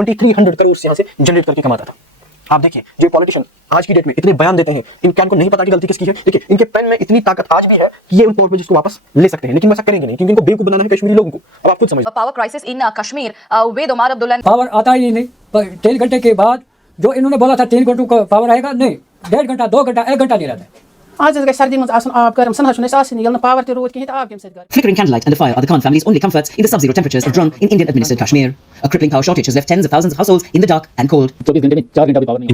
2300 करोड़ से यहाँ से जनरेट करके कमाता था। आप देखिए जो पॉलिटिशियन आज की डेट में इतने बयान देते हैं, इनको नहीं पता कि गलती किसकी है। देखिए इनके पेन में इतनी ताकत आज भी है कि ये उन पावर प्रोजेक्ट्स को वापस ले सकते हैं, लेकिन वैसा करेंगे नहीं क्योंकि इनको बेवकूफ बनाना है कश्मीरी लोगों को। अब आप खुद समझिए। Power crisis in Kashmir with Omar Abdullah. Power आता ही नहीं, 3 घंटे के बाद जो इन्होंने बोला था 3 घंटों का पावर आएगा, नहीं 1.5 घंटा 2 घंटा 1 घंटा नहीं रहता। आज सर्दी में आब गर्म सन पावर ते रोद कहीं आब कम। Flickering candlelight and the fire are the Khan family's only comforts in the sub-zero temperatures of Drone in Indian-administered Kashmir. A crippling power shortage has left tens of thousands of households in the dark and cold. 24 घंटे में 4 घंटा भी power नहीं।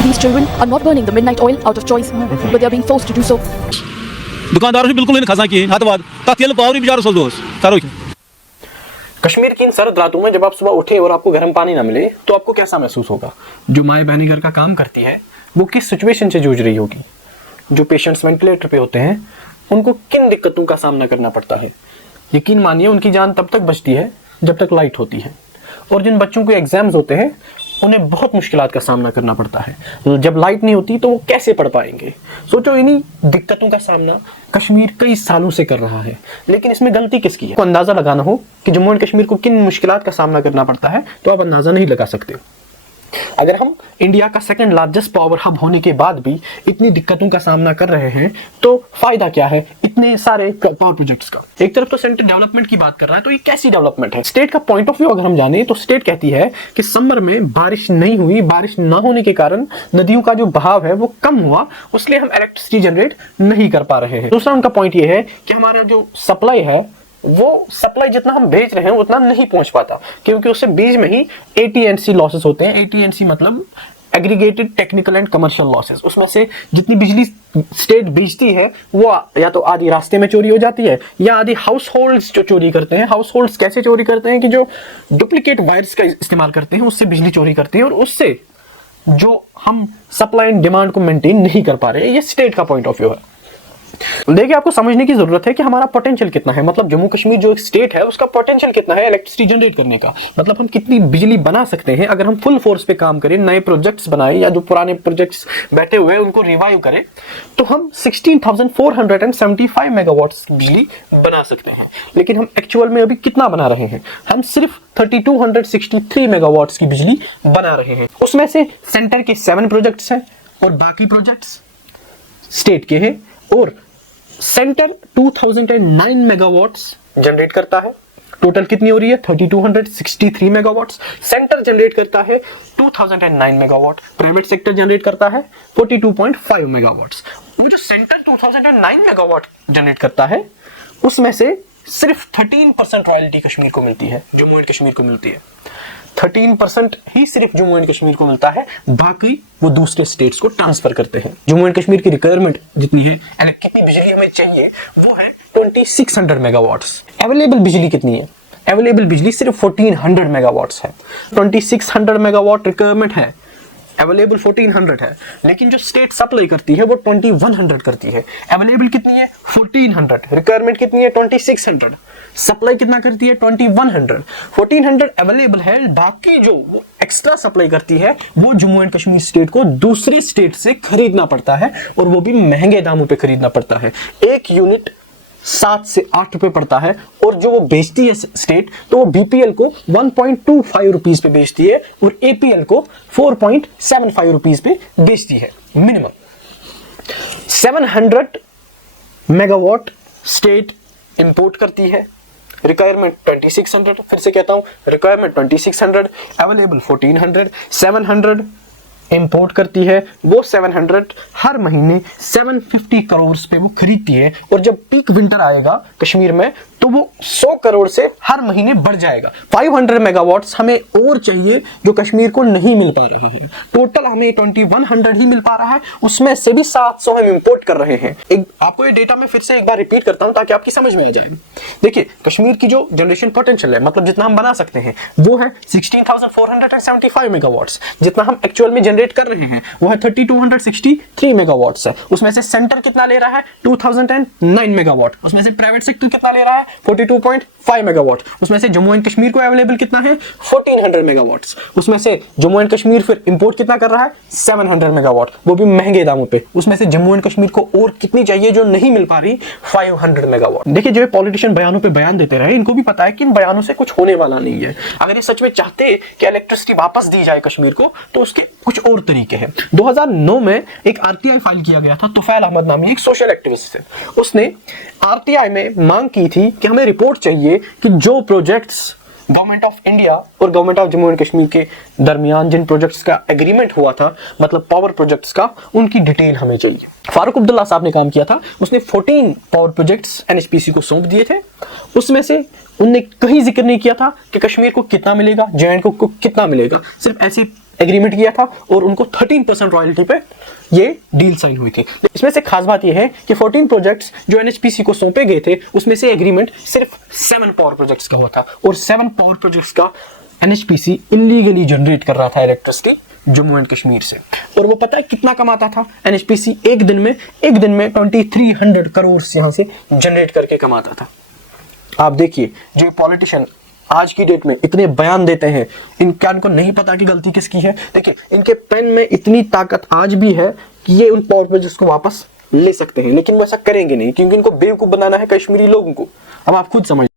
These children are not burning the midnight oil out of choice, but they are being forced to do so. दुकानदारों से बिल्कुल नहीं खसा किए हाथवाद ताकि पावर भी बेचारो सोच सारो। कश्मीर की इन सर्द रातों में जब आप सुबह उठे और आपको गर्म पानी ना मिले तो आपको कैसा महसूस होगा? जो माएँ बहनें घर का काम करती है वो किस सिचुएशन से जूझ रही होगी? जो पेशेंट्स वेंटिलेटर पे होते हैं उनको किन दिक्कतों का सामना करना पड़ता है? यकीन मानिए उनकी जान तब तक बचती है जब तक लाइट होती है, और जिन बच्चों के एग्जाम्स होते हैं उन्हें बहुत मुश्किलात का सामना करना पड़ता है। जब लाइट नहीं होती तो वो कैसे पढ़ पाएंगे? सोचो इन्हीं दिक्कतों का सामना कश्मीर कई सालों से कर रहा है, लेकिन इसमें गलती किसकी है? को अंदाजा लगाना हो कि जम्मू एंड कश्मीर को किन मुश्किलात का सामना करना पड़ता है तो आप अंदाजा नहीं लगा सकते। अगर हम इंडिया का सेकंड लार्जेस्ट पावर हब होने के बाद भी इतनी दिक्कतों का सामना कर रहे हैं तो फायदा क्या है इतने सारे पावर प्रोजेक्ट्स का? एक तरफ तो सेंटर डेवलपमेंट की बात कर रहा है, तो ये कैसी डेवलपमेंट है? स्टेट का पॉइंट ऑफ व्यू अगर हम जाने तो स्टेट कहती है कि समर में बारिश नहीं हुई, बारिश ना होने के कारण नदियों का जो बहाव है वो कम हुआ, उसलिए हम इलेक्ट्रिसिटी जनरेट नहीं कर पा रहे हैं। दूसरा उनका पॉइंट ये है कि हमारा जो सप्लाई है वो सप्लाई जितना हम भेज रहे हैं उतना नहीं पहुंच पाता, क्योंकि उससे बीच में ही AT&C लॉसेस होते हैं। AT&C मतलब aggregated technical and commercial losses. उसमें से जितनी बिजली स्टेट बेचती है वो या तो आधी रास्ते में चोरी हो जाती है या आधी हाउस होल्ड्स जो चोरी करते हैं। हाउस होल्ड्स कैसे चोरी करते हैं कि जो डुप्लीकेट वायर्स का इस्तेमाल करते हैं उससे बिजली चोरी करते हैं, और उससे जो हम सप्लाई एंड डिमांड को मेंटेन नहीं कर पा रहे। ये स्टेट का पॉइंट ऑफ व्यू है। देखिए आपको समझने की जरूरत है कि हमारा पोटेंशियल कितना है, मतलब जम्मू कश्मीर जो एक स्टेट है उसका पोटेंशियल कितना है इलेक्ट्रिसिटी जनरेट करने का, मतलब हम कितनी बिजली बना सकते हैं अगर हम फुल फोर्स पे काम करें, नए प्रोजेक्ट्स बनाए या जो पुराने प्रोजेक्ट्स बैठे हुए हैं उनको रिवाइव करें, तो हम 16,475 मेगावाट्स बिजली बना सकते हैं। लेकिन हम एक्चुअल में अभी कितना बना रहे हैं? हम सिर्फ 3263 मेगावाट्स की बिजली बना रहे हैं। उसमें से सेंटर के 7 प्रोजेक्ट्स हैं और बाकी प्रोजेक्ट्स स्टेट के हैं, और सेंटर 2009 मेगावाट्स जनरेट करता है। टोटल कितनी हो रही है? 3263 मेगावाट्स। सेंटर जनरेट करता है 2009 मेगावाट, प्राइवेट सेक्टर जनरेट करता है 42.5 मेगावाट्स। वो जो सेंटर 2009 मेगावाट जनरेट करता है उसमें से सिर्फ 13% रॉयल्टी कश्मीर को मिलती है, जम्मू एंड कश्मीर को मिलती है। 13% ही सिर्फ जम्मू एंड कश्मीर को मिलता है, बाकी वो दूसरे स्टेट्स को ट्रांसफर करते हैं। जम्मू एंड कश्मीर की रिक्वायरमेंट जितनी है, कितनी बिजली हमें चाहिए, वो है 2600 मेगावाट्स। अवेलेबल बिजली कितनी है? अवेलेबल बिजली सिर्फ 1400 मेगावाट्स है। 2600 मेगावाट रिक्वायरमेंट है, अवेलेबल 1400 है, लेकिन जो स्टेट सप्लाई करती है वो 2100 करती है। अवेलेबल कितनी है? 1400, रिक्वायरमेंट कितनी है? 2600, सप्लाई कितना करती है? 2100। 1400 अवेलेबल है, बाकी जो वो एक्स्ट्रा सप्लाई करती है वो जम्मू एंड कश्मीर स्टेट को दूसरे स्टेट से खरीदना पड़ता है, और वो भी महंगे दामों पे खरीदना पड़ता है। एक यूनिट 7 से 8 रुपए पड़ता है, और जो वो बेचती है स्टेट तो वो BPL को 1.25 रुपीज पे बेचती है और APL को 4.75 रुपीज पे बेचती है। मिनिमम 700 मेगावाट स्टेट इंपोर्ट करती है, रिक्वायरमेंट 2600, फिर से कहता हूं रिक्वायरमेंट 2600, अवेलेबल 1400, 700 इंपोर्ट करती है, वो 700 हर महीने 750 करोड़ पे वो खरीदती है, और जब पीक विंटर आएगा कश्मीर में तो वो 100 करोड़ से हर महीने बढ़ जाएगा। 500 मेगावाट्स हमें और चाहिए जो कश्मीर को नहीं मिल पा रहा है। टोटल हमें 2100 ही मिल पा रहा है, उसमें से भी 700 हम इंपोर्ट कर रहे हैं। आपको ये डेटा मैं फिर से एक बार रिपीट करता हूं ताकि आपकी समझ में आ जाए। देखिए कश्मीर की जो जनरेशन पोटेंशियल है, मतलब जितना हम बना सकते हैं, वो है 16,475 मेगावाट्स। जितना हम एक्चुअल में जनरेट कर रहे हैं वो है 3263 मेगावाट्स है। उसमें से सेंटर कितना ले रहा है? 2009 मेगावाट। उसमें से प्राइवेट सेक्टर कितना ले रहा है? 42.5 मेगावाट। उसमें से जम्मू एंड कश्मीर को अवेलेबल कितना है 1400 मेगावाट। उसमें से जम्मू एंड कश्मीर फिर इंपोर्ट कितना कर रहा है 700 मेगावाट, वो भी महंगे दामों पे। उसमें से जम्मू एंड कश्मीर को और कितनी चाहिए जो नहीं मिल पा रही 500 मेगावाट। देखिए जो पॉलिटिशियन बयानों पे बयान देते रहे, इनको भी पता है कि इन बयानों से कुछ होने वाला नहीं है। अगर ये सच में चाहते कि इलेक्ट्रिसिटी वापस दी जाए कश्मीर को तो उसके कुछ और तरीके हैं। 2009 में एक आरटीआई फाइल किया गया था, तुफैल अहमद नामी एक सोशल एक्टिविस्ट है, उसने आरटीआई में मांग की थी कि हमें रिपोर्ट चाहिए कि जो प्रोजेक्ट्स गवर्नमेंट ऑफ इंडिया और government of Jammu and Kashmir के दरमियान जिन प्रोजेक्ट्स का एग्रीमेंट हुआ था, मतलब पावर प्रोजेक्ट्स का, उनकी डिटेल हमें चाहिए। फारूक अब्दुल्ला साहब ने काम किया था, उसने 14 पावर प्रोजेक्ट्स एनएचपीसी को सौंप दिए थे। उसमें से उनने कहीं जिक्र नहीं किया था कि कश्मीर को कितना मिलेगा, जे&के को कितना मिलेगा, सिर्फ ऐसे एग्रीमेंट किया था और उनको 13% रॉयल्टी पे ये डील साइन हुई थी। इसमें से खास बात यह है कि 14 प्रोजेक्ट्स जो एनएचपीसी को सौंपे गए थे उसमें से एग्रीमेंट सिर्फ 7 पावर प्रोजेक्ट्स का हुआ था और 7 पावर प्रोजेक्ट्स का एनएचपीसी इलीगली जनरेट कर रहा था इलेक्ट्रिसिटी जम्मू एंड कश्मीर से। और वो पता है कितना कमाता था एनएचपीसी? एक दिन में 2300 करोड़ यहाँ से जनरेट करके कमाता था। आप देखिए जो पॉलिटिशियन आज की डेट में इतने बयान देते हैं, इनको नहीं पता कि गलती किसकी है। देखिए इनके पेन में इतनी ताकत आज भी है कि ये उन पावर प्रोजेक्ट्स को वापस ले सकते हैं, लेकिन वो ऐसा करेंगे नहीं क्योंकि इनको बेवकूफ बनाना है कश्मीरी लोगों को। अब आप खुद समझ